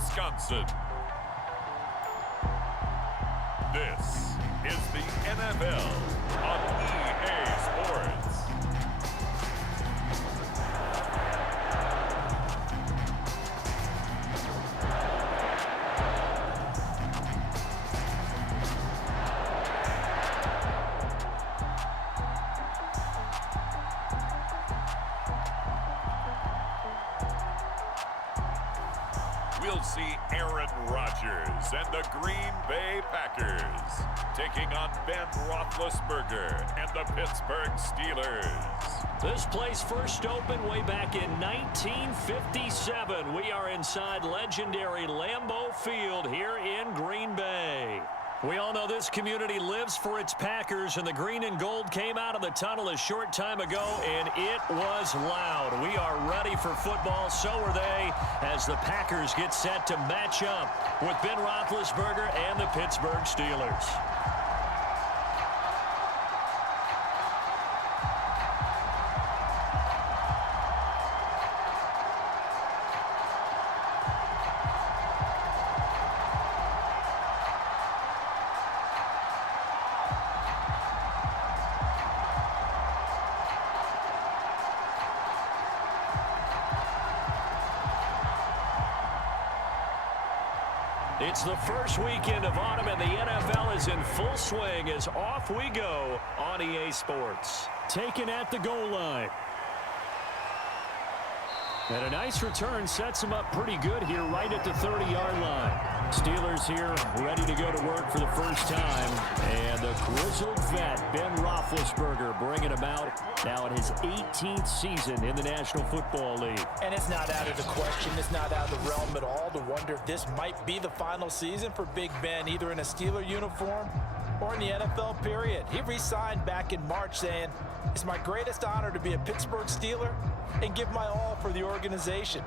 Wisconsin. This is the NFL on EA Sports. We'll see Aaron Rodgers and the Green Bay Packers taking on Ben Roethlisberger and the Pittsburgh Steelers. This place first opened way back in 1957. We are inside legendary Lambeau Field here in Green Bay. We all know this community lives for its Packers, and the green and gold came out of the tunnel a short time ago, and it was loud. We are ready for football. So are they, as the Packers get set to match up with Ben Roethlisberger and the Pittsburgh Steelers. It's the first weekend of autumn, and the NFL is in full swing as off we go on EA Sports. Taken at the goal line. And a nice return sets him up pretty good here right at the 30-yard line. Steelers here ready to go to work for the first time. And the grizzled vet, Ben Roethlisberger, bringing him out now in his 18th season in the National Football League. And it's not out of the question. It's not out of the realm at all to wonder if this might be the final season for Big Ben, either in a Steeler uniform or in the NFL period. He re-signed back in March saying, "It's my greatest honor to be a Pittsburgh Steeler and give my all for the organization."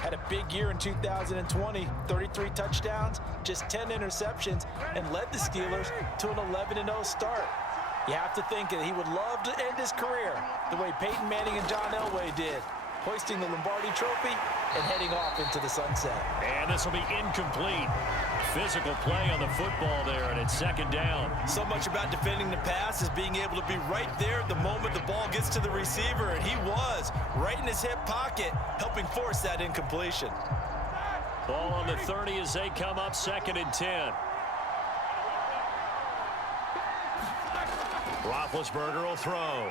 Had a big year in 2020, 33 touchdowns, just 10 interceptions, and led the Steelers to an 11-0 start. You have to think that he would love to end his career the way Peyton Manning and John Elway did, hoisting the Lombardi Trophy and heading off into the sunset. And this will be incomplete. Physical play on the football there, and it's second down. So much about defending the pass is being able to be right there the moment the ball gets to the receiver, and he was right in his hip pocket, helping force that incompletion. Ball on the 30 as they come up, 2nd and 10. Roethlisberger will throw.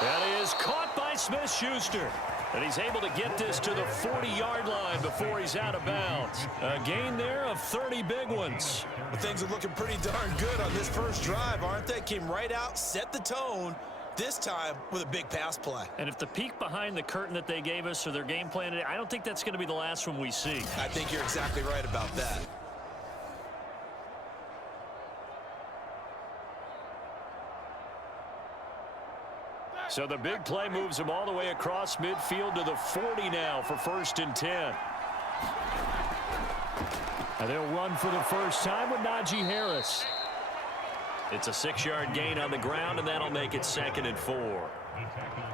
That is caught by Smith-Schuster. And he's able to get this to the 40-yard line before he's out of bounds. A gain there of 30 big ones. Well, things are looking pretty darn good on this first drive, aren't they? Came right out, set the tone, this time with a big pass play. And if the peek behind the curtain that they gave us or their game plan, I don't think that's going to be the last one we see. I think you're exactly right about that. So the big play moves him all the way across midfield to the 40 now for 1st and 10. And they'll run for the first time with Najee Harris. It's a 6-yard gain on the ground, and that'll make it 2nd and 4.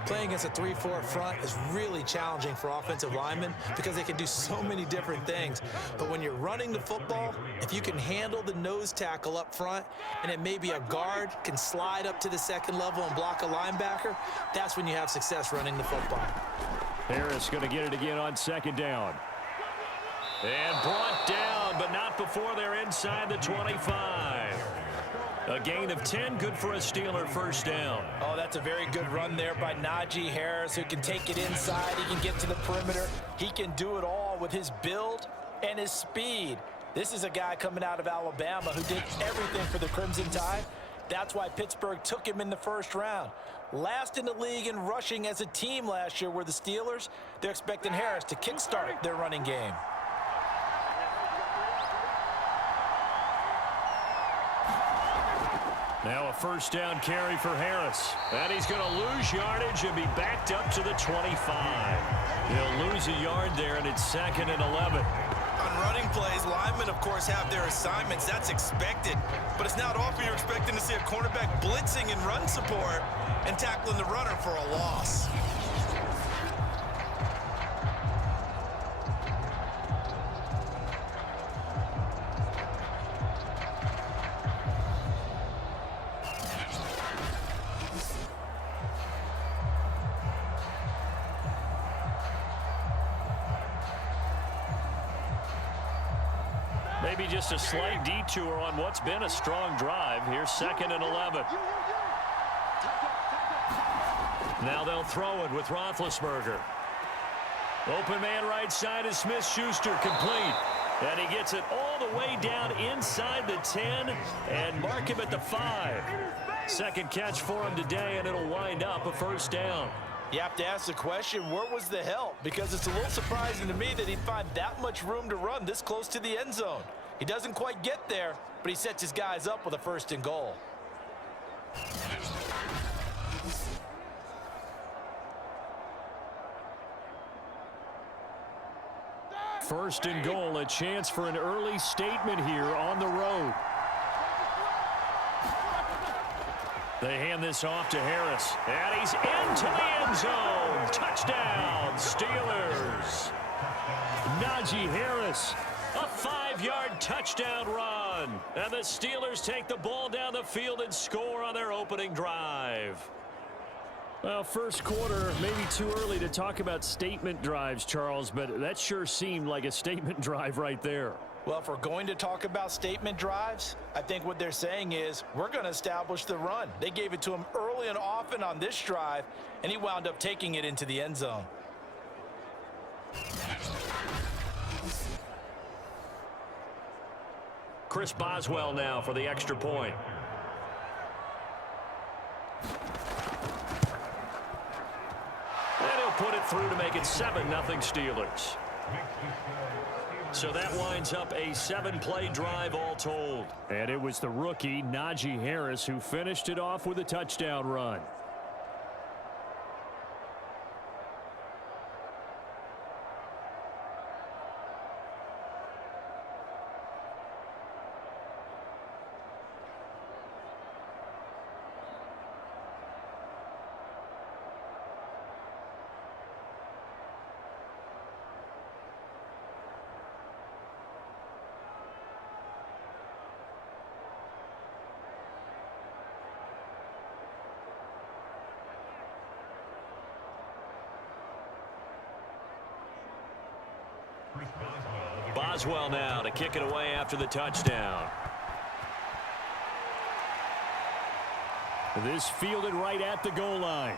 Playing against a 3-4 front is really challenging for offensive linemen because they can do so many different things. But when you're running the football, if you can handle the nose tackle up front, and it may be a guard can slide up to the 2nd level and block a linebacker, that's when you have success running the football. Harris going to get it again on 2nd down. And brought down, but not before they're inside the 25. A gain of 10, good for a Steeler first down. Oh, that's a very good run there by Najee Harris, who can take it inside. He can get to the perimeter. He can do it all with his build and his speed. This is a guy coming out of Alabama who did everything for the Crimson Tide. That's why Pittsburgh took him in the first round. Last in the league in rushing as a team last year were the Steelers. They're expecting Harris to kickstart their running game. Now a first down carry for Harris. And he's going to lose yardage and be backed up to the 25. He'll lose a yard there, and it's 2nd and 11. On running plays, linemen, of course, have their assignments. That's expected. But it's not often you're expecting to see a cornerback blitzing in run support and tackling the runner for a loss. Maybe just a slight detour on what's been a strong drive. Here's 2nd and 11. Now they'll throw it with Roethlisberger. Open man right side is Smith-Schuster, complete. And he gets it all the way down inside the 10 and mark him at the 5. Second catch for him today, and it'll wind up a first down. You have to ask the question, where was the help? Because it's a little surprising to me that he'd find that much room to run this close to the end zone. He doesn't quite get there, but he sets his guys up with a 1st and goal. First and goal, a chance for an early statement here on the road. They hand this off to Harris, and he's into the end zone. Touchdown, Steelers. Najee Harris, a 5-yard touchdown run. And the Steelers take the ball down the field and score on their opening drive. Well, first quarter, maybe too early to talk about statement drives, Charles, but that sure seemed like a statement drive right there. Well, if we're going to talk about statement drives, I think what they're saying is we're going to establish the run. They gave it to him early and often on this drive, and he wound up taking it into the end zone. Chris Boswell now for the extra point. And he'll put it through to make it 7-0 Steelers. So that winds up a 7-play drive all told. And it was the rookie, Najee Harris, who finished it off with a touchdown run. Boswell now to kick it away after the touchdown. This fielded right at the goal line.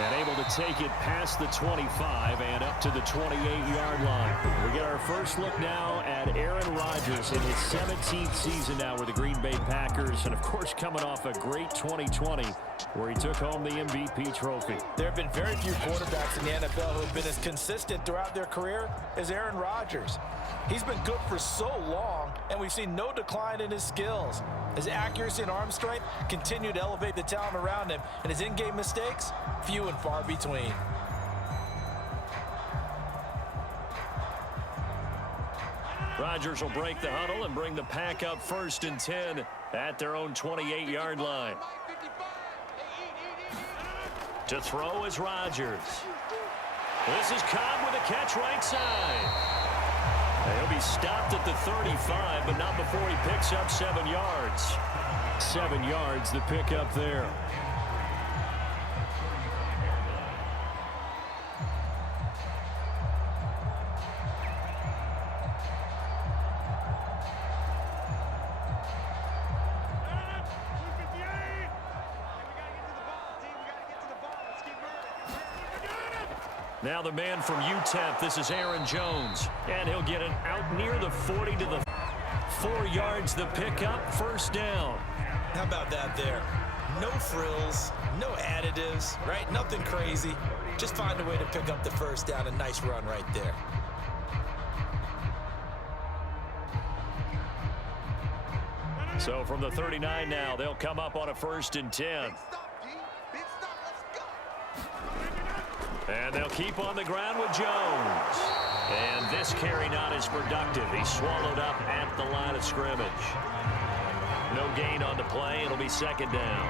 And able to take it past the 25 and up to the 28-yard line. We get our first look now at Aaron Rodgers in his 17th season now with the Green Bay Packers. And, of course, coming off a great 2020 where he took home the MVP trophy. There have been very few quarterbacks in the NFL who have been as consistent throughout their career as Aaron Rodgers. He's been good for so long, and we've seen no decline in his skills. His accuracy and arm strength continue to elevate the talent around him, and his in-game mistakes, few and far between. Rodgers will break the huddle and bring the Pack up 1st and 10 at their own 28-yard line. To throw is Rodgers. This is Cobb with a catch right side. He'll be stopped at the 35, but not before he picks up 7 yards. 7 yards, the pickup there. Now the man from UTEP, this is Aaron Jones. And he'll get it out near the 40 to the 4 yards, the pickup, 1st down. How about that there? No frills, no additives, right? Nothing crazy. Just find a way to pick up the 1st down. A nice run right there. So from the 39 now, they'll come up on a 1st and 10. And they'll keep on the ground with Jones. And this carry not as productive. He's swallowed up at the line of scrimmage. No gain on the play. It'll be 2nd down.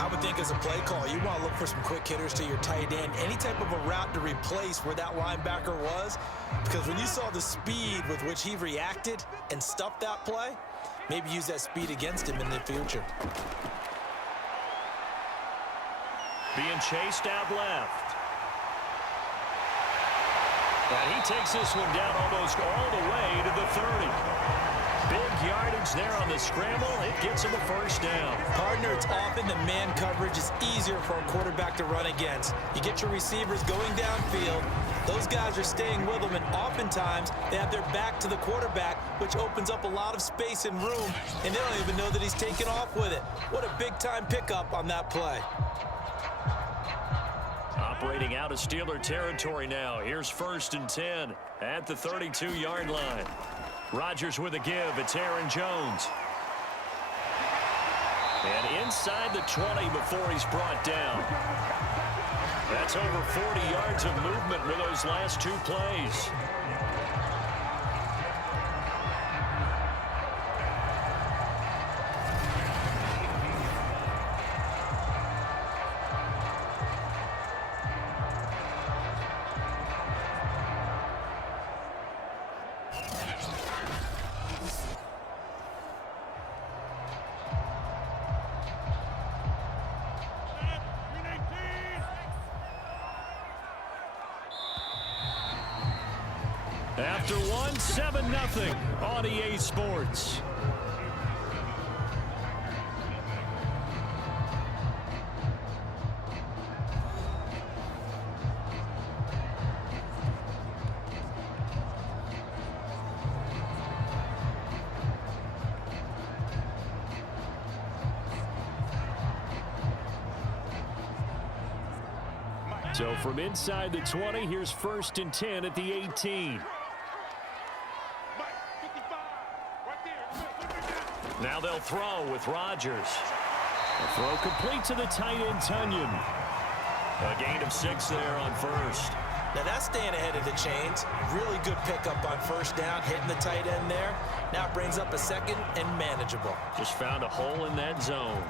I would think as a play call, you want to look for some quick hitters to your tight end. Any type of a route to replace where that linebacker was. Because when you saw the speed with which he reacted and stuffed that play, maybe use that speed against him in the future. Being chased out left. And he takes this one down almost all the way to the 30. Big yardage there on the scramble. It gets him a first down. Partner, it's often the man coverage is easier for a quarterback to run against. You get your receivers going downfield. Those guys are staying with them, and oftentimes they have their back to the quarterback, which opens up a lot of space and room, and they don't even know that he's taken off with it. What a big-time pickup on that play. Operating out of Steeler territory now. Here's 1st and 10 at the 32-yard line. Rodgers with a give. It's Aaron Jones. And inside the 20 before he's brought down. That's over 40 yards of movement with those last 2 plays. After one, 7-0 on EA Sports. So from inside the 20, here's 1st and 10 at the 18. Now they'll throw with Rodgers. The throw complete to the tight end, Tunyon. A gain of 6 there on 1st. Now that's staying ahead of the chains. Really good pickup on 1st down, hitting the tight end there. Now it brings up a 2nd and manageable. Just found a hole in that zone.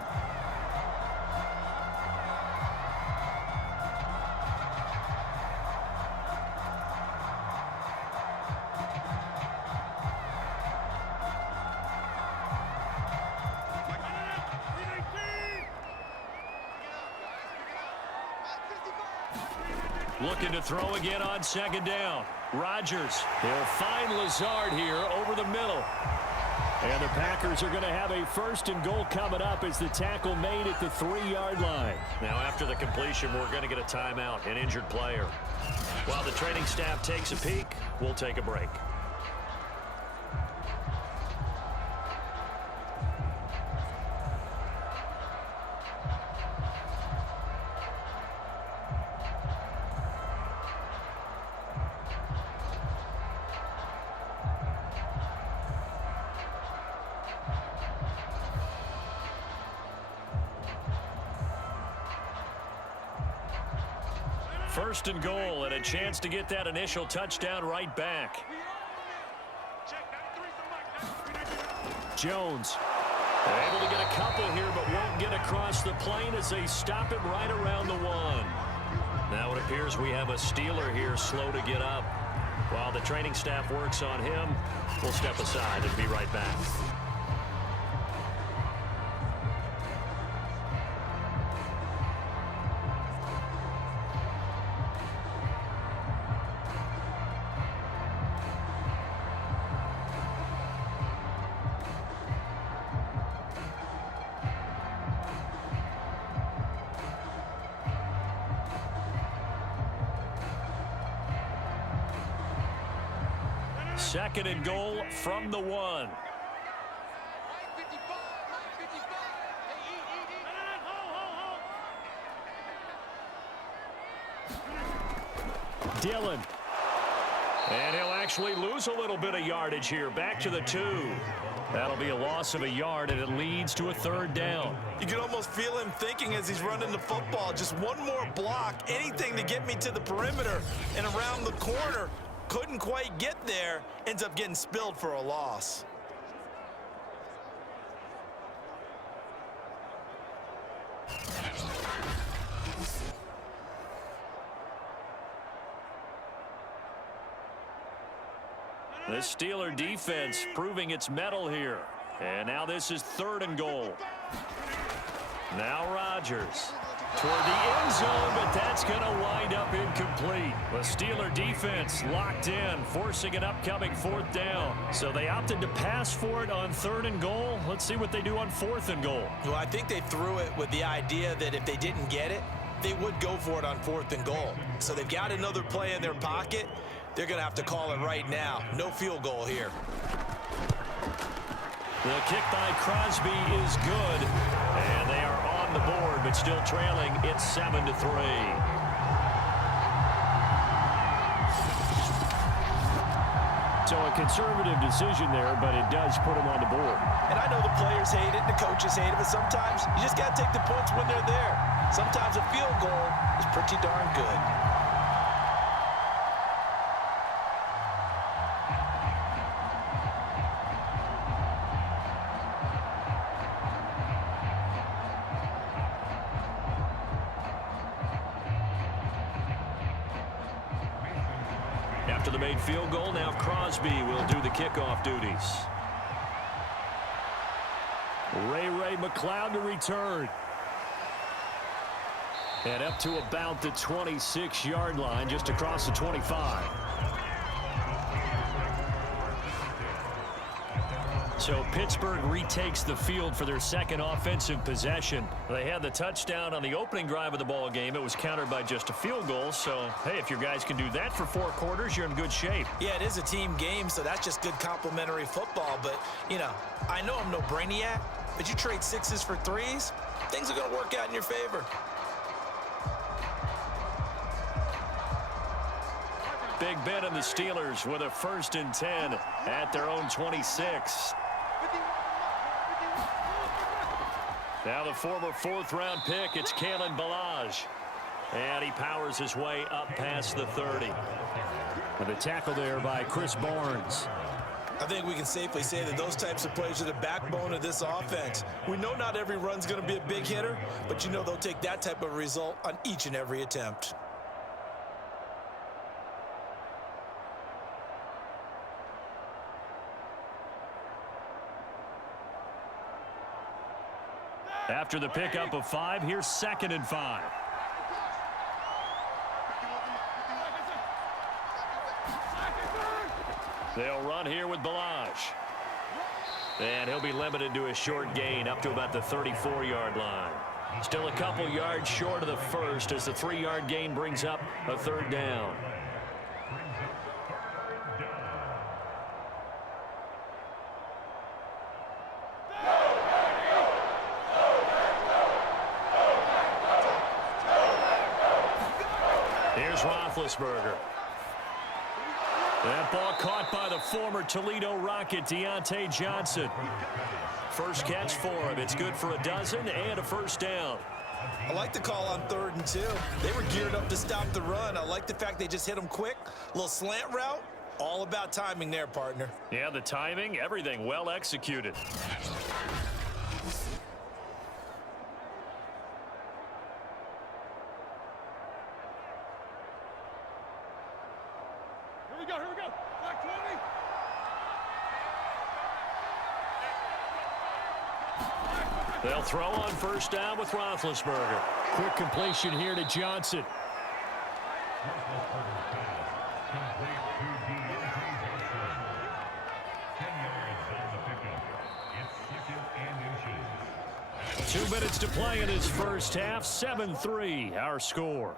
Looking to throw again on 2nd down. Rodgers. He'll find Lazard here over the middle. And the Packers are going to have a 1st and goal coming up as the tackle made at the 3-yard line. Now after the completion, we're going to get a timeout, an injured player. While the training staff takes a peek, we'll take a break. First and goal, and a chance to get that initial touchdown right back. Jones able to get a couple here, but won't get across the plane as they stop it right around the 1. Now it appears we have a Steeler here slow to get up. While the training staff works on him, we'll step aside and be right back. Second and goal from the 1. Dillon. And he'll actually lose a little bit of yardage here. Back to the 2. That'll be a loss of a yard, and it leads to a 3rd down. You can almost feel him thinking as he's running the football. Just one more block, anything to get me to the perimeter and around the corner. Couldn't quite get there. Ends up getting spilled for a loss. The Steeler defense proving its mettle here. And now this is 3rd and goal. Now Rodgers. toward the end zone, but that's going to wind up incomplete. The Steeler defense locked in, forcing an upcoming 4th down. So they opted to pass for it on 3rd and goal. Let's see what they do on 4th and goal. Well, I think they threw it with the idea that if they didn't get it, they would go for it on 4th and goal. So they've got another play in their pocket. They're going to have to call it right now. No field goal here. The kick by Crosby is good, and they are on the board, but still trailing. It's 7-3. So a conservative decision there, but it does put them on the board. And I know the players hate it, the coaches hate it, but sometimes you just got to take the points when they're there. Sometimes a field goal is pretty darn good. After the made field goal, now Crosby will do the kickoff duties. Ray McLeod to return. And up to about the 26-yard line, just across the 25. So Pittsburgh retakes the field for their second offensive possession. They had the touchdown on the opening drive of the ball game. It was countered by just a field goal. So, hey, if your guys can do that for 4 quarters, you're in good shape. Yeah, it is a team game, so that's just good complimentary football. But, you know, I know I'm no brainiac, but you trade 6s for 3s, things are going to work out in your favor. Big Ben and the Steelers with a 1st and 10 at their own 26. Now the former 4th-round pick, it's Kalen Ballage. And he powers his way up past the 30. And the tackle there by Chris Barnes. I think we can safely say that those types of plays are the backbone of this offense. We know not every run's going to be a big hitter, but you know they'll take that type of result on each and every attempt. After the pickup of 5, here's 2nd and 5. They'll run here with Ballage. And he'll be limited to a short gain up to about the 34-yard line. Still a couple yards short of the first as the 3-yard gain brings up a 3rd down. Here's Roethlisberger. That ball caught by the former Toledo Rocket, Deontay Johnson. First catch for him. It's good for a dozen and a 1st down. I like the call on 3rd and 2. They were geared up to stop the run. I like the fact they just hit them quick. A little slant route. All about timing there, partner. Yeah, the timing, everything well executed. Here we go. Back 20. They'll throw on 1st down with Roethlisberger. Quick completion here to Johnson. Two minutes to play in his first half. 7-3, our score.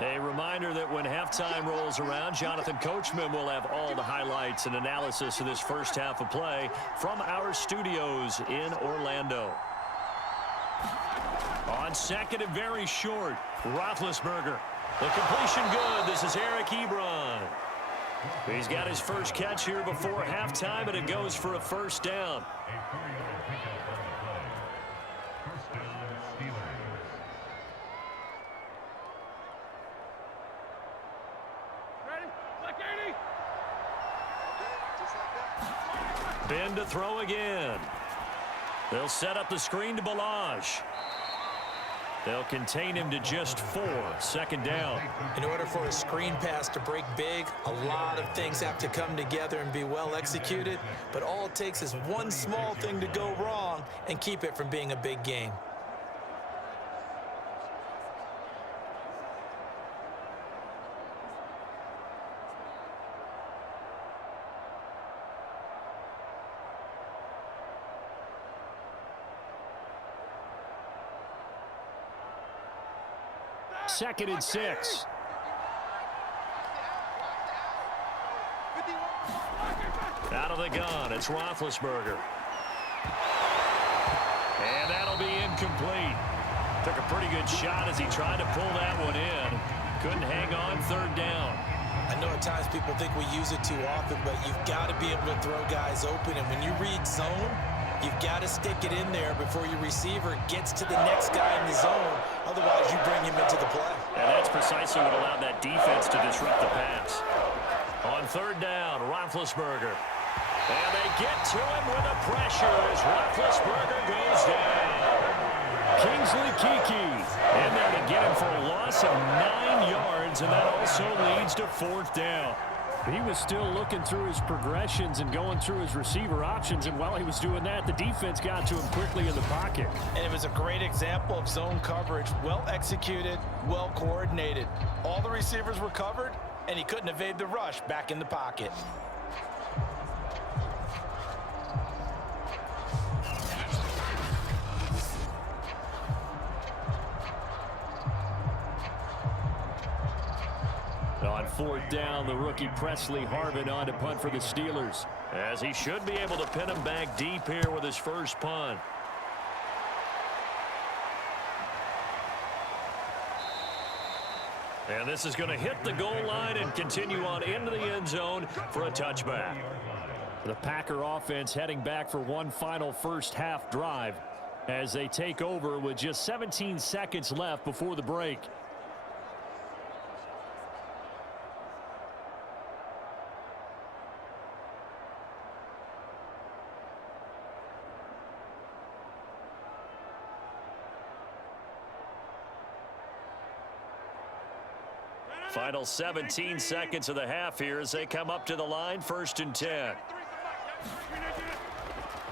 A reminder that when halftime rolls around, Jonathan Coachman will have all the highlights and analysis of this first half of play from our studios in Orlando. On 2nd and very short, Roethlisberger. The completion good. This is Eric Ebron. He's got his first catch here before halftime, and it goes for a 1st down. Ben to throw again. They'll set up the screen to Ballage. They'll contain him to just 4. Second down. In order for a screen pass to break big, a lot of things have to come together and be well executed, but all it takes is one small thing to go wrong and keep it from being a big gain. Second and 6. Out of the gun, it's Roethlisberger. And that'll be incomplete. Took a pretty good shot as he tried to pull that one in. Couldn't hang on. Third down. I know at times people think we use it too often, but you've got to be able to throw guys open. And when you read zone, you've got to stick it in there before your receiver gets to the next guy in the zone. Otherwise, you bring him into the play. And that's precisely what allowed that defense to disrupt the pass. On third down, Roethlisberger. And they get to him with the pressure as Roethlisberger goes down. Kingsley Keke in there to get him for a loss of 9 yards, and that also leads to fourth down. He was still looking through his progressions and going through his receiver options, and while he was doing that, the defense got to him quickly in the pocket. And it was a great example of zone coverage, well executed, well coordinated. All the receivers were covered, and he couldn't evade the rush back in the pocket. On fourth down, the rookie Presley Harvin on to punt for the Steelers, as he should be able to pin him back deep here with his first punt. And this is going to hit the goal line and continue on into the end zone for a touchback. The Packer offense heading back for one final first half drive as they take over with just 17 seconds left before the break. Final 17 seconds of the half here as they come up to the line, 1st and 10.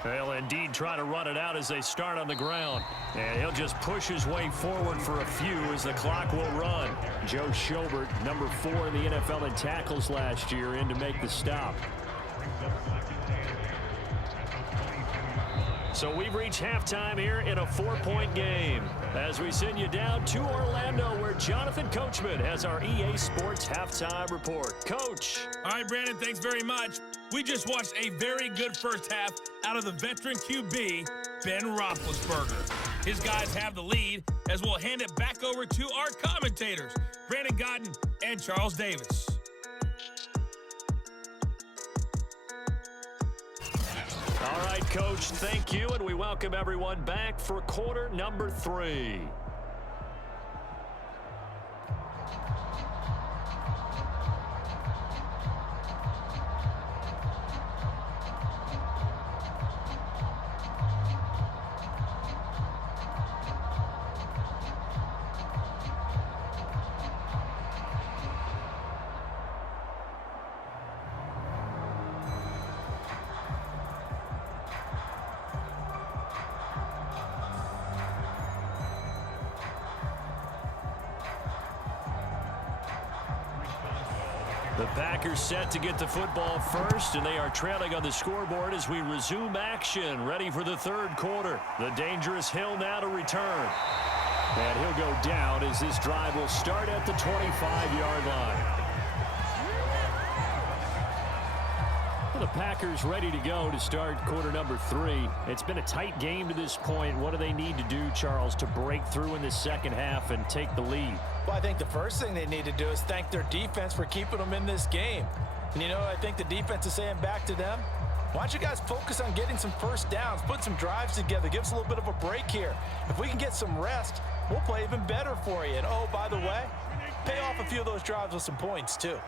They'll indeed try to run it out as they start on the ground. And he'll just push his way forward for a few as the clock will run. Joe Schobert, number 4 in the NFL in tackles last year, in to make the stop. So we've reached halftime here in a 4-point game as we send you down to Orlando, where Jonathan Coachman has our EA Sports halftime report. Coach. All right, Brandon, thanks very much. We just watched a very good first half out of the veteran QB, Ben Roethlisberger. His guys have the lead as we'll hand it back over to our commentators, Brandon Godden and Charles Davis. All right, Coach, thank you, and we welcome everyone back for quarter number 3. The Packers set to get the football first, and they are trailing on the scoreboard as we resume action, ready for the third quarter. The dangerous Hill now to return. And he'll go down as this drive will start at the 25-yard line. Well, the Packers ready to go to start quarter number 3. It's been a tight game to this point. What do they need to do, Charles, to break through in the second half and take the lead? Well, I think the first thing they need to do is thank their defense for keeping them in this game. And, you know, I think the defense is saying back to them, why don't you guys focus on getting some first downs, put some drives together, give us a little bit of a break here. If we can get some rest, we'll play even better for you. And, oh, by the way, pay off a few of those drives with some points, too.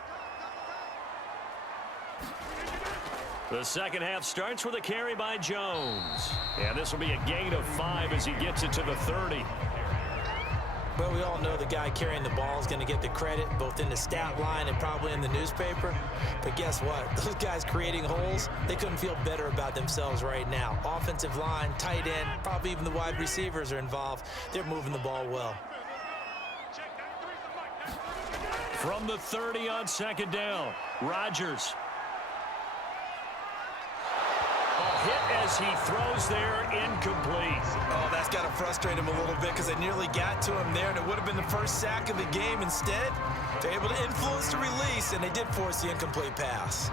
The second half starts with a carry by Jones. And this will be a gain of 5 as he gets it to the 30. Well, we all know the guy carrying the ball is going to get the credit, both in the stat line and probably in the newspaper. But guess what? Those guys creating holes, they couldn't feel better about themselves right now. Offensive line, tight end, probably even the wide receivers are involved. They're moving the ball well. From the 30 on second down, Rodgers. Hit as he throws there, incomplete. Oh, that's got to frustrate him a little bit because they nearly got to him there, and it would have been the first sack of the game. Instead, they're able to influence the release, and they did force the incomplete pass.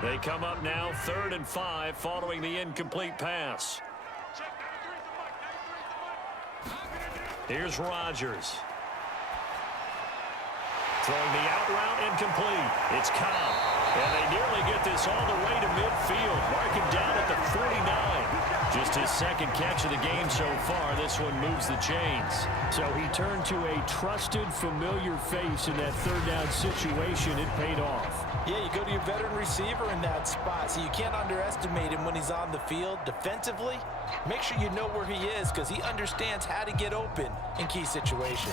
They come up now 3rd and 5 following the incomplete pass. Here's Rodgers. Throwing the out route incomplete. It's Cobb. And they nearly get this all the way to midfield. Mark him down at the 49. Just his second catch of the game so far. This one moves the chains. So he turned to a trusted, familiar face in that third down situation. It paid off. Yeah, you go to your veteran receiver in that spot, so you can't underestimate him when he's on the field defensively. Make sure you know where he is because he understands how to get open in key situations.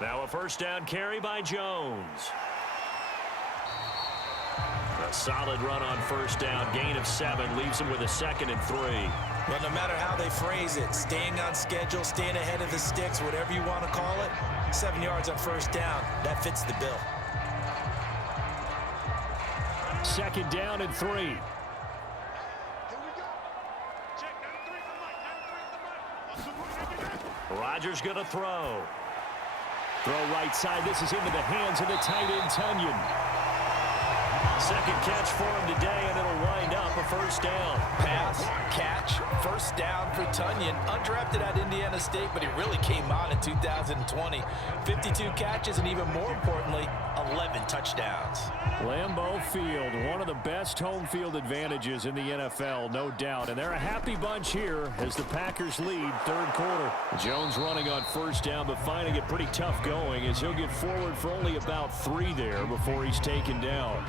Now a first down carry by Jones. A solid run on first down. Gain of 7 leaves him with a 2nd and 3. But no matter how they phrase it, staying on schedule, staying ahead of the sticks, whatever you want to call it, 7 yards on first down, that fits the bill. 2nd down and 3. Rodgers going to throw. Throw right side. This is into the hands of the tight end, Tunyon. Second catch for him today, and it'll wind up a first down. Pass, catch, first down for Tunyon. Undrafted at Indiana State, but he really came on in 2020. 52 catches, and even more importantly, 11 touchdowns. Lambeau Field, one of the best home field advantages in the NFL, no doubt. And they're a happy bunch here as the Packers lead 3rd quarter. Jones running on first down, but finding it pretty tough going as he'll get forward for only about 3 there before he's taken down.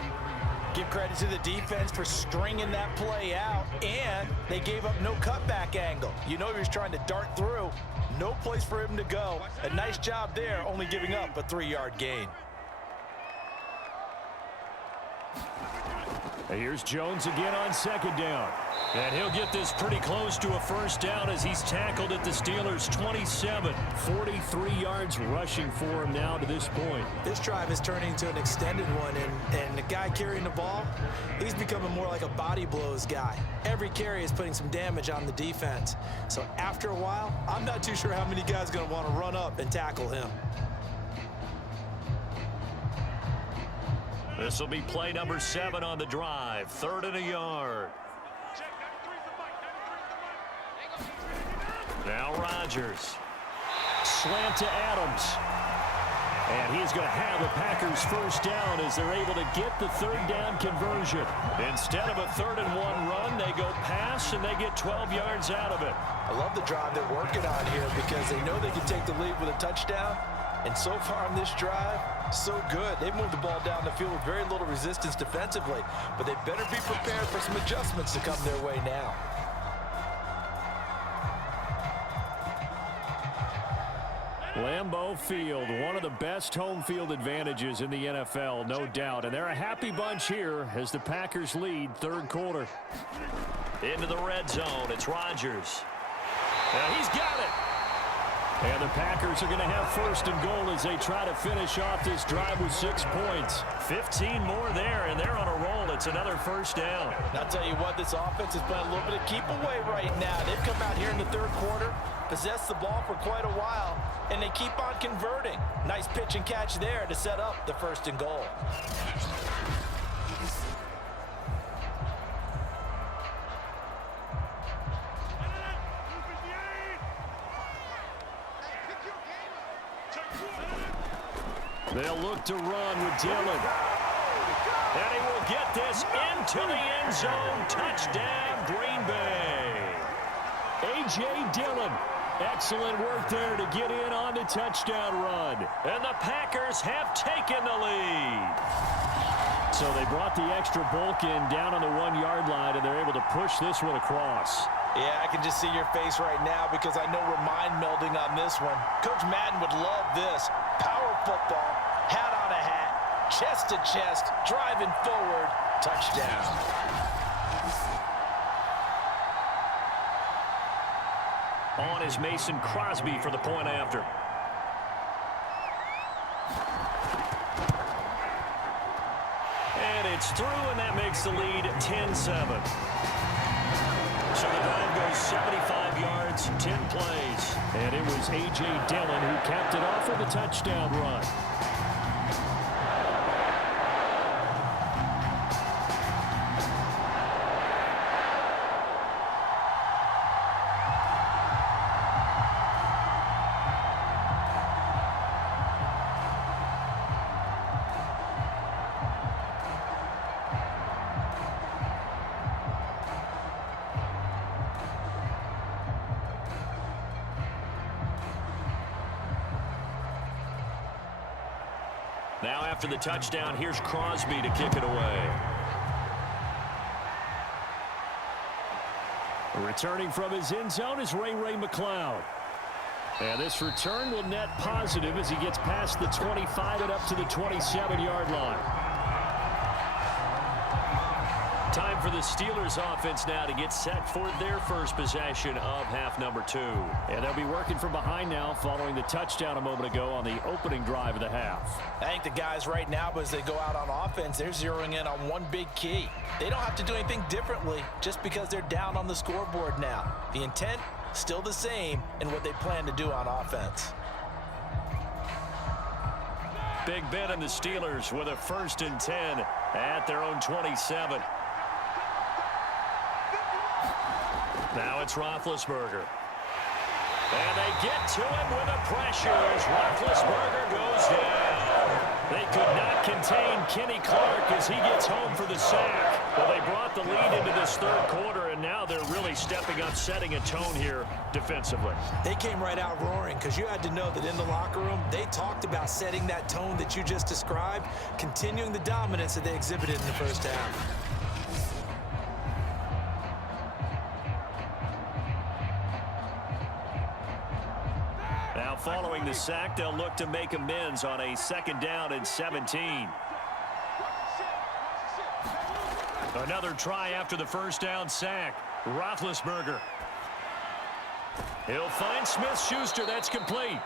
Give credit to the defense for stringing that play out, and they gave up no cutback angle. You know he was trying to dart through. No place for him to go. A nice job there, only giving up a 3-yard gain. Here's Jones again on second down. And he'll get this pretty close to a first down as he's tackled at the Steelers' 27. 43 yards rushing for him now to this point. This drive is turning into an extended one, and the guy carrying the ball, he's becoming more like a body blows guy. Every carry is putting some damage on the defense. So after a while, I'm not too sure how many guys are going to want to run up and tackle him. This will be play number 7 on the drive. 3rd and a yard. Now Rodgers. Slant to Adams. And he's going to have the Packers first down as they're able to get the 3rd down conversion. Instead of a 3rd and 1 run, they go pass and they get 12 yards out of it. I love the drive they're working on here because they know they can take the lead with a touchdown. And so far on this drive, so good. They've moved the ball down the field with very little resistance defensively. But they better be prepared for some adjustments to come their way now. Lambeau Field, one of the best home field advantages in the NFL, no doubt. And they're a happy bunch here as the Packers lead 3rd quarter. Into the red zone, it's Rodgers. And he's got it. And the Packers are going to have 1st and goal as they try to finish off this drive with 6 points. 15 more there, and they're on a roll. It's another first down. And I'll tell you what, this offense is playing a little bit of keep away right now. They've come out here in the 3rd quarter, possessed the ball for quite a while, and they keep on converting. Nice pitch and catch there to set up the 1st and goal. They'll look to run with Dillon. And he will get this into the end zone. Touchdown, Green Bay. A.J. Dillon. Excellent work there to get in on the touchdown run. And the Packers have taken the lead. So they brought the extra bulk in down on the 1-yard line, and they're able to push this one across. Yeah, I can just see your face right now because I know we're mind melding on this one. Coach Madden would love this. Power football, hat on a hat, chest to chest, driving forward, touchdown. On is Mason Crosby for the point after. And it's through, and that makes the lead 10-7. So the drive goes 75 yards, 10 plays. And it was A.J. Dillon who capped it off with a touchdown run. Now after the touchdown, here's Crosby to kick it away. Returning from his end zone is Ray McCloud. And this return will net positive as he gets past the 25 and up to the 27-yard line. Time for the Steelers offense now to get set for their first possession of half number 2. And they'll be working from behind now following the touchdown a moment ago on the opening drive of the half. I think the guys right now, as they go out on offense, they're zeroing in on one big key. They don't have to do anything differently just because they're down on the scoreboard now. The intent, still the same in what they plan to do on offense. Big Ben and the Steelers with a 1st and 10 at their own 27. Now it's Roethlisberger. And they get to him with a pressure as Roethlisberger goes down. They could not contain Kenny Clark as he gets home for the sack. Well, they brought the lead into this 3rd quarter, and now they're really stepping up, setting a tone here defensively. They came right out roaring because you had to know that in the locker room, they talked about setting that tone that you just described, continuing the dominance that they exhibited in the first half. Following the sack, they'll look to make amends on a 2nd down and 17. Another try after the 1st down sack. Roethlisberger. He'll find Smith-Schuster. That's complete.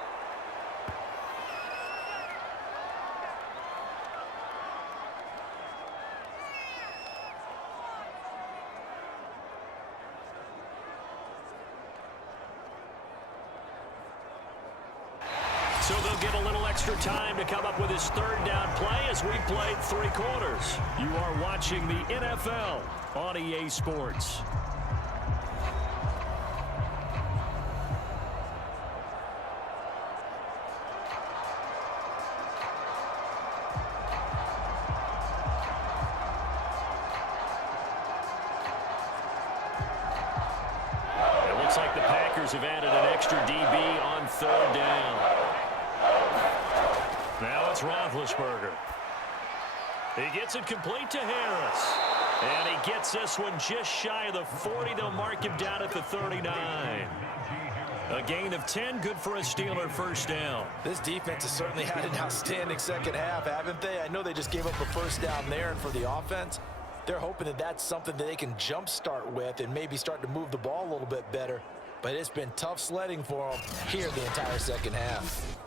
So they'll get a little extra time to come up with his 3rd down play as we played 3 quarters. You are watching the NFL on EA Sports. It looks like the Packers have added an extra DB on 3rd down. Now it's Roethlisberger. He gets it complete to Harris. And he gets this one just shy of the 40. They'll mark him down at the 39. A gain of 10, good for a Steeler 1st down. This defense has certainly had an outstanding 2nd half, haven't they? I know they just gave up a 1st down there, and for the offense, they're hoping that that's something that they can jumpstart with and maybe start to move the ball a little bit better. But it's been tough sledding for them here the entire 2nd half.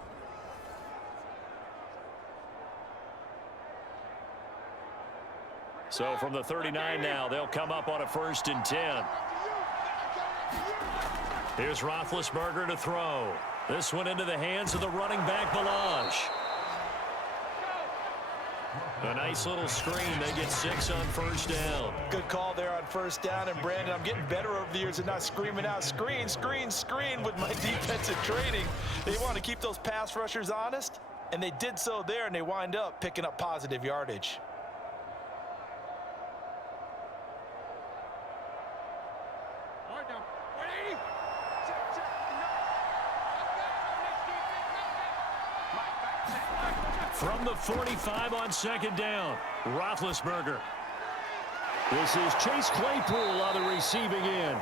So from the 39 now, they'll come up on a 1st and 10. Here's Roethlisberger to throw. This one into the hands of the running back, Balaj. A nice little screen. They get 6 on 1st down. Good call there on 1st down. And, Brandon, I'm getting better over the years and not screaming out, screen, screen, screen with my defensive training. They want to keep those pass rushers honest, and they did so there, and they wind up picking up positive yardage. From the 45 on second down, Roethlisberger. This is Chase Claypool on the receiving end.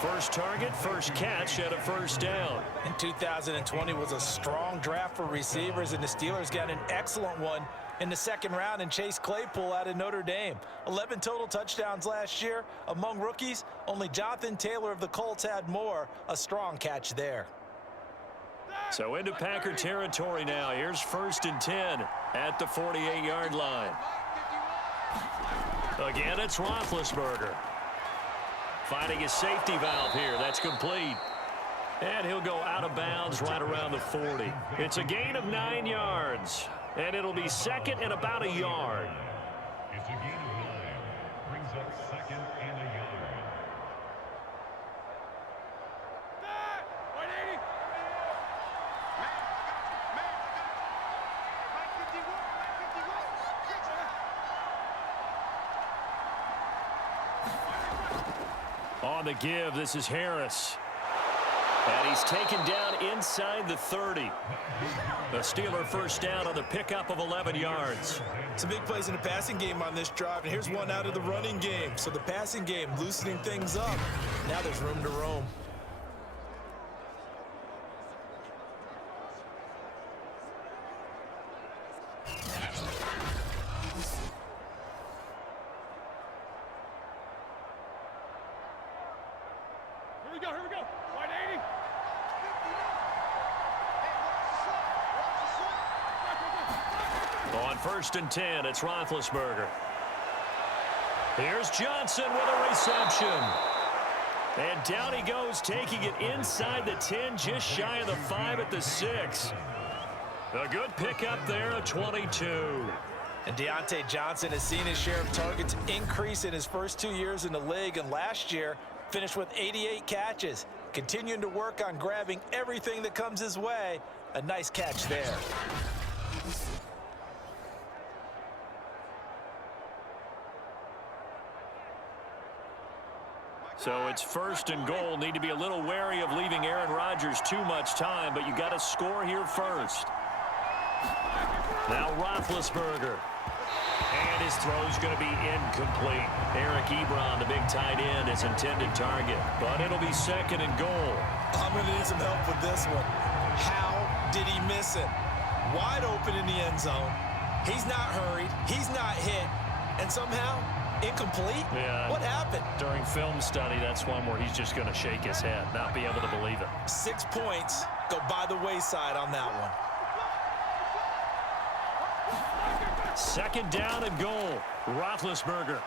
First target, first catch, and a first down. And 2020 was a strong draft for receivers, and the Steelers got an excellent one in the second round in Chase Claypool out of Notre Dame. 11 total touchdowns last year. Among rookies, only Jonathan Taylor of the Colts had more. A strong catch there. So into Packer territory now. Here's 1st and 10 at the 48-yard line. Again, it's Roethlisberger. Finding his safety valve here. That's complete. And he'll go out of bounds right around the 40. It's a gain of 9 yards. And it'll be second and about a yard. It's a gain of 9. Brings up second and a yard. On the give, this is Harris. And he's taken down inside the 30. The Steeler first down on the pickup of 11 yards. Some big plays in the passing game on this drive, and here's one out of the running game. So the passing game loosening things up. Now there's room to roam. Here we go. Wide 80. On 1st and 10, it's Roethlisberger. Here's Johnson with a reception. And down he goes, taking it inside the 10, just shy of the 5 at the 6. A good pickup there, a 22. And Deontay Johnson has seen his share of targets increase in his first 2 years in the league, and last year finished with 88 catches. Continuing to work on grabbing everything that comes his way. A nice catch there. So it's 1st and goal. Need to be a little wary of leaving Aaron Rodgers too much time, but you got to score here first. Now Roethlisberger. And his throw's going to be incomplete. Eric Ebron, the big tight end, his intended target. But it'll be 2nd and goal. I'm going to need some help with this one. How did he miss it? Wide open in the end zone. He's not hurried. He's not hit. And somehow, incomplete? Yeah. What happened? During film study, that's one where he's just going to shake his head, not be able to believe it. 6 points go by the wayside on that one. 2nd down and goal. Roethlisberger.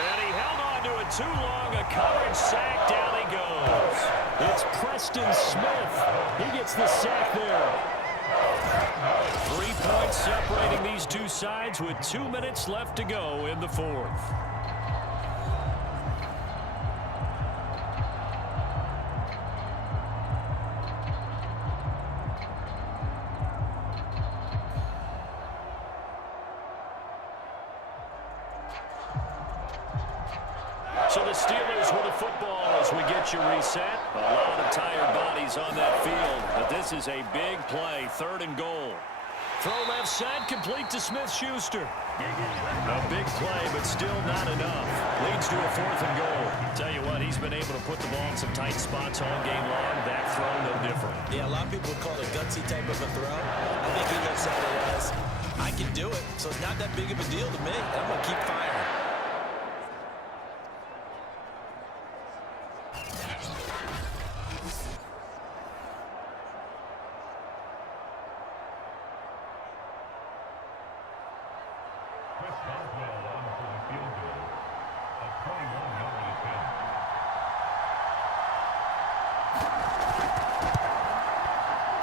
And he held on to it too long. A coverage sack. Down he goes. It's Preston Smith. He gets the sack there. 3 points separating these two sides with 2 minutes left to go in the 4th. So the Steelers with the football as we get you reset. A lot of tired bodies on that field, but this is a big play, 3rd and goal. Throw left side, complete to Smith-Schuster. A big play, but still not enough. Leads to a 4th and goal. Tell you what, he's been able to put the ball in some tight spots all game long. That throw, no different. Yeah, a lot of people would call it a gutsy type of a throw. I think he looks at it as, I can do it, so it's not that big of a deal to me. I'm going to keep firing.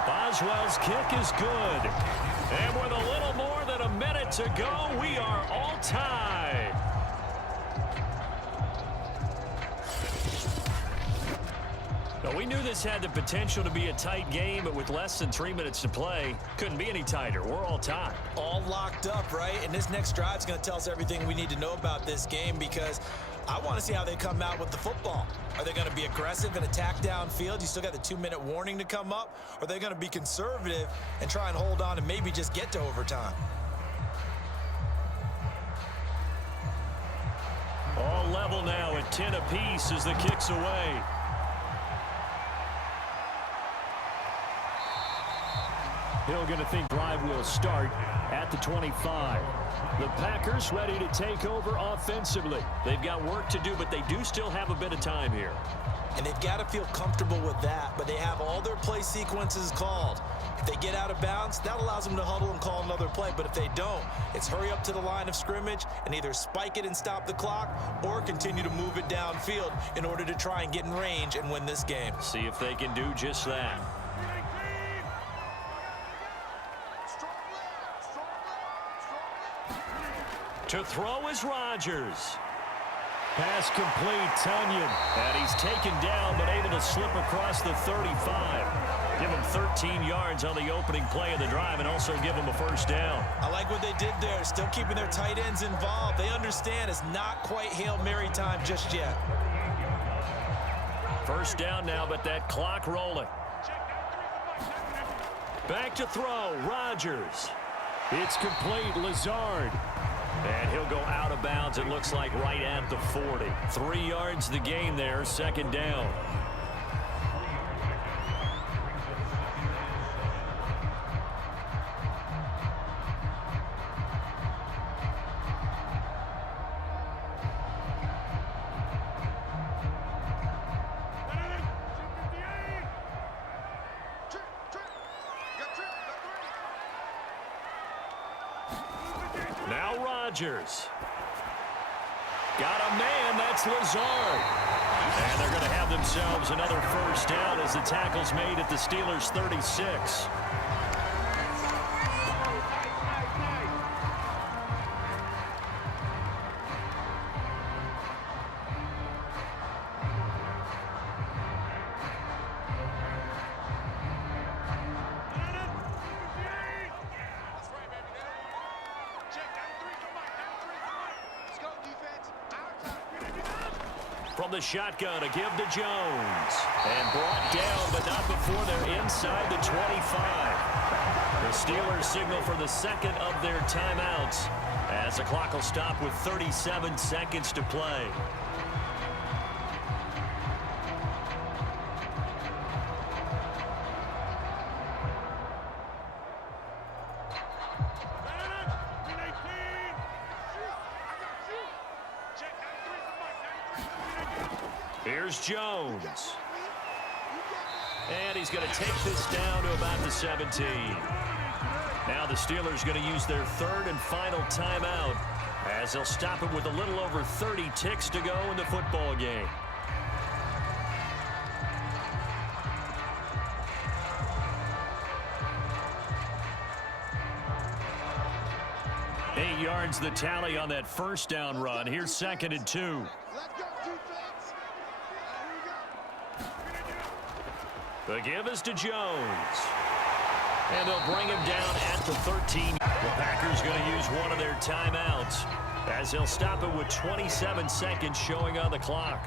Boswell's kick is good. And with a little more than a minute to go, we are all tied. Now, we knew this had the potential to be a tight game, but with less than 3 minutes to play, couldn't be any tighter. We're all tied. All locked up, right? And this next drive is going to tell us everything we need to know about this game, because I want to see how they come out with the football. Are they going to be aggressive and attack downfield? You still got the 2-minute warning to come up. Or are they going to be conservative and try and hold on and maybe just get to overtime? All level now at 10 apiece as the kick's away. Hill going to think drive will start at the 25. The Packers ready to take over offensively. They've got work to do, but they do still have a bit of time here. And they've got to feel comfortable with that, but they have all their play sequences called. If they get out of bounds, that allows them to huddle and call another play. But if they don't, it's hurry up to the line of scrimmage and either spike it and stop the clock or continue to move it downfield in order to try and get in range and win this game. See if they can do just that. To throw is Rodgers. Pass complete, Tunyon. And he's taken down but able to slip across the 35. Give him 13 yards on the opening play of the drive and also give him a first down. I like what they did there, still keeping their tight ends involved. They understand it's not quite Hail Mary time just yet. First down now, but that clock rolling. Back to throw, Rodgers. It's complete, Lazard. And he'll go out of bounds, it looks like right at the 40. 3 yards the gain there, second down. Now Rodgers. Got a man, that's Lazard. And they're going to have themselves another first down as the tackle's made at the Steelers' 36. From the shotgun, a give to Jones. And brought down, but not before they're inside the 25. The Steelers signal for the second of their timeouts as the clock will stop with 37 seconds to play. Here's Jones. And he's going to take this down to about the 17. Now the Steelers going to use their third and final timeout as they'll stop it with a little over 30 ticks to go in the football game. Eight yards the tally on that first down run. Here's second and 2. The give is to Jones. And they'll bring him down at the 13. The Packers going to use one of their timeouts as they'll stop it with 27 seconds showing on the clock.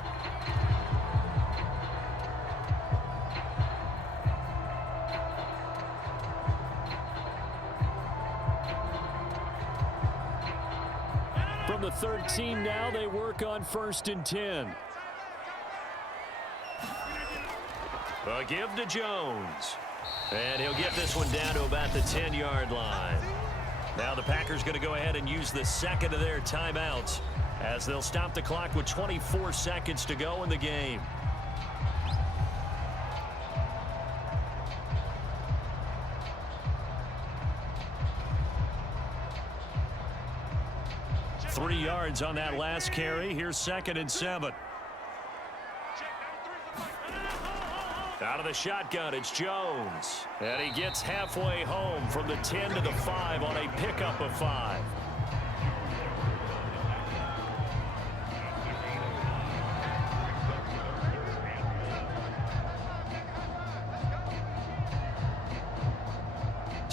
From the 13 now, they work on 1st and 10. A give to Jones. And he'll get this one down to about the 10-yard line. Now the Packers going to go ahead and use the second of their timeouts as they'll stop the clock with 24 seconds to go in the game. Three yards on that last carry. Here's second and 7. Out of the shotgun, it's Jones. And he gets halfway home from the 10 to the 5 on a pickup of 5.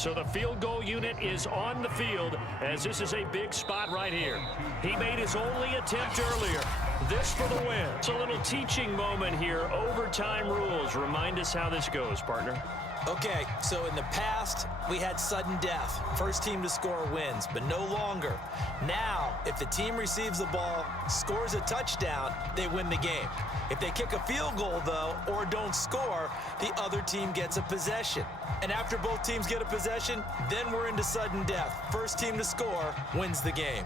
So the field goal unit is on the field as this is a big spot right here. He made his only attempt earlier. This for the win. It's a little teaching moment here. Overtime rules. Remind us how this goes, partner. Okay, so in the past, we had sudden death. First team to score wins, but no longer. Now, if the team receives the ball, scores a touchdown, they win the game. If they kick a field goal, though, or don't score, the other team gets a possession. And after both teams get a possession, then we're into sudden death. First team to score wins the game.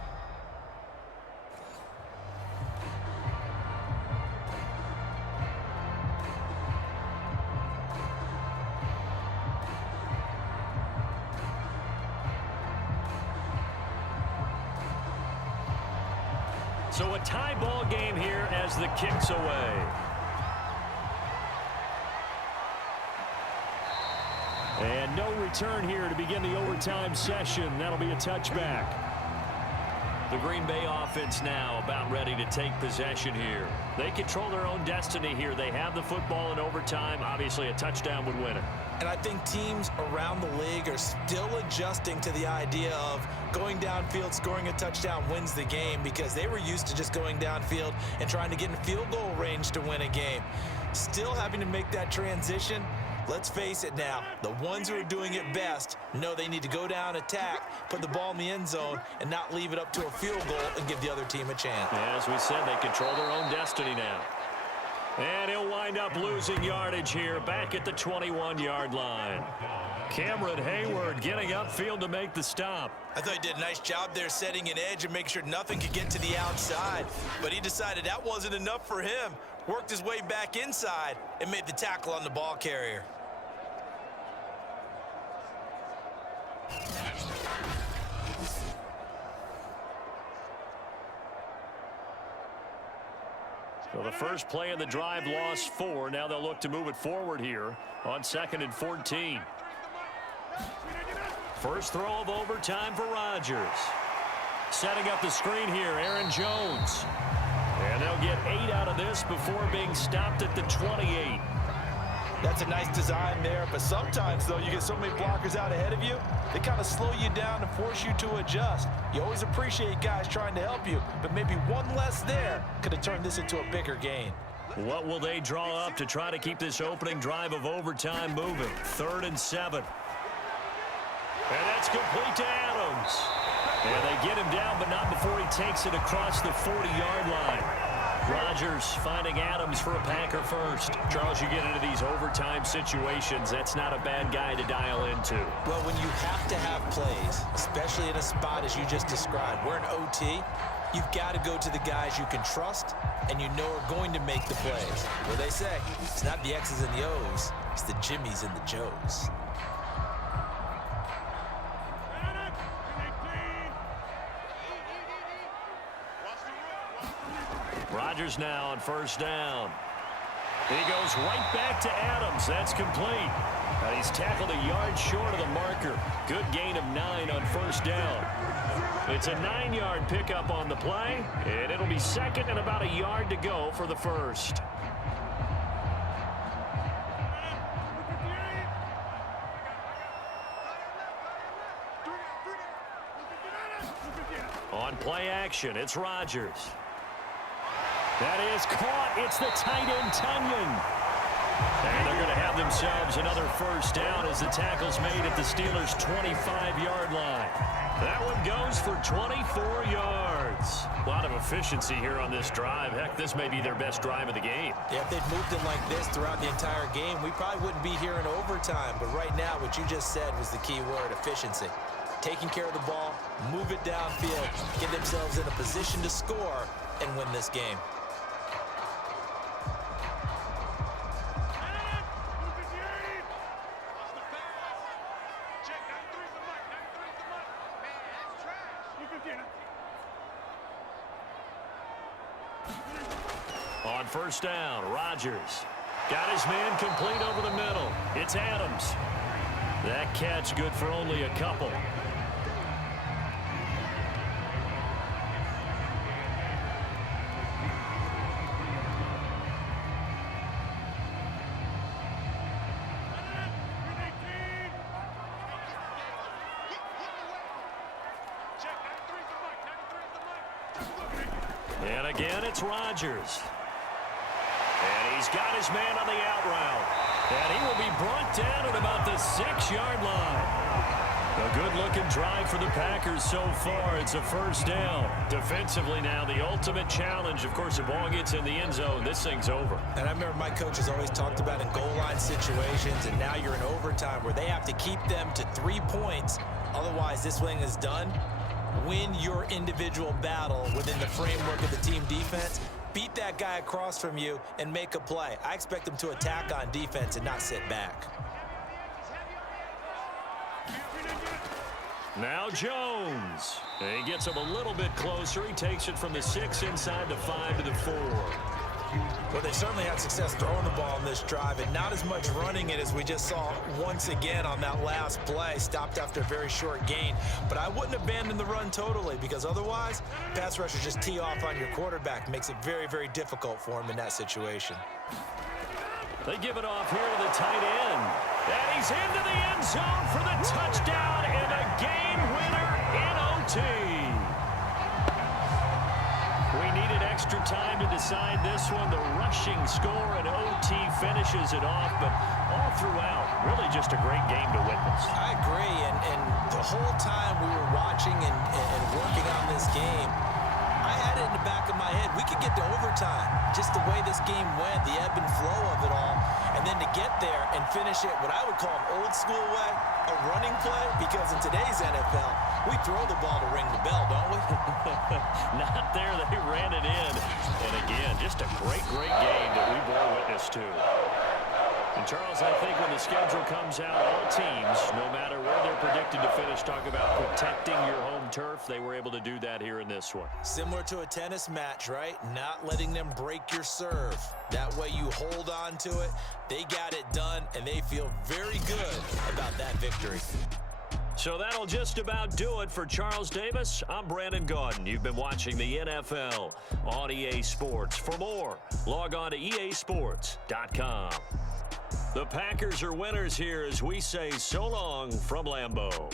So a tie ball game here as the kick's away. And no return here to begin the overtime session. That'll be a touchback. The Green Bay offense now about ready to take possession here. They control their own destiny here. They have the football in overtime. Obviously, a touchdown would win it. And I think teams around the league are still adjusting to the idea of going downfield, scoring a touchdown wins the game, because they were used to just going downfield and trying to get in field goal range to win a game. Still having to make that transition. Let's face it now, the ones who are doing it best know they need to go down, attack, put the ball in the end zone, and not leave it up to a field goal and give the other team a chance. As we said, they control their own destiny now. And he'll wind up losing yardage here back at the 21-yard line. Cameron Hayward getting upfield to make the stop. I thought he did a nice job there setting an edge and making sure nothing could get to the outside. But he decided that wasn't enough for him. Worked his way back inside and made the tackle on the ball carrier. So the first play of the drive lost 4. Now they'll look to move it forward here on 2nd and 14. First throw of overtime for Rodgers. Setting up the screen here, Aaron Jones. And they'll get 8 out of this before being stopped at the 28. That's a nice design there, but sometimes, though, you get so many blockers out ahead of you, they kind of slow you down and force you to adjust. You always appreciate guys trying to help you, but maybe one less there could have turned this into a bigger gain. What will they draw up to try to keep this opening drive of overtime moving? 3rd and 7. And that's complete to Adams. And they get him down, but not before he takes it across the 40-yard line. Rodgers finding Adams for a Packer first. Charles, you get into these overtime situations, that's not a bad guy to dial into. Well, when you have to have plays, especially in a spot as you just described, we're in OT, you've got to go to the guys you can trust and you know are going to make the plays. What they say, it's not the X's and the O's, it's the Jimmies and the Joes. Rodgers now on 1st down. He goes right back to Adams. That's complete. And he's tackled a yard short of the marker. Good gain of 9 on 1st down. It's a 9-yard pickup on the play, and it'll be 2nd and about a yard to go for the first. On play action, it's Rodgers. That is caught. It's the tight end, Tunyon. And they're going to have themselves another 1st down as the tackle's made at the Steelers' 25-yard line. That one goes for 24 yards. A lot of efficiency here on this drive. Heck, this may be their best drive of the game. Yeah, if they'd moved it like this throughout the entire game, we probably wouldn't be here in overtime. But right now, what you just said was the key word, efficiency. Taking care of the ball, move it downfield, get themselves in a position to score, and win this game. On 1st down, Rodgers got his man complete over the middle. It's Adams. That catch good for only a couple. And again, it's Rodgers. And he's got his man on the out route. And he will be brought down at about the 6-yard line. A good-looking drive for the Packers so far. It's a first down. Defensively now, the ultimate challenge. Of course, the ball gets in the end zone. This thing's over. And I remember my coaches always talked about in goal line situations, and now you're in overtime where they have to keep them to 3 points. Otherwise, this thing is done. Win your individual battle within the framework of the team defense. Beat that guy across from you and make a play. I expect them to attack on defense and not sit back. Now Jones. He gets him a little bit closer. He takes it from the 6 inside the 5 to the 4. Well, they certainly had success throwing the ball in this drive, and not as much running it as we just saw once again on that last play. Stopped after a very short gain. But I wouldn't abandon the run totally, because otherwise, pass rushers just tee off on your quarterback. Makes it very, very difficult for him in that situation. They give it off here to the tight end. And he's into the end zone for the touchdown and a game winner in OT. We needed extra time to decide this one. The rushing score and OT finishes it off, but all throughout, really just a great game to witness. I agree, and the whole time we were watching and working on this game, I had it in the back of my head. We could get to overtime. Just the way this game went, the ebb and flow of it all. And then to get there and finish it what I would call an old school way, a running play, because in today's NFL, we throw the ball to ring the bell, don't we? Not there. They ran it in. And again, just a great, great game that we bore witness to. And Charles, I think when the schedule comes out, all teams, no matter where they're predicted to finish, talk about protecting your home turf. They were able to do that here in this one. Similar to a tennis match, right? Not letting them break your serve. That way you hold on to it. They got it done, and they feel very good about that victory. So that'll just about do it for Charles Davis. I'm Brandon Gaudin. You've been watching the NFL on EA Sports. For more, log on to easports.com. The Packers are winners here as we say so long from Lambeau.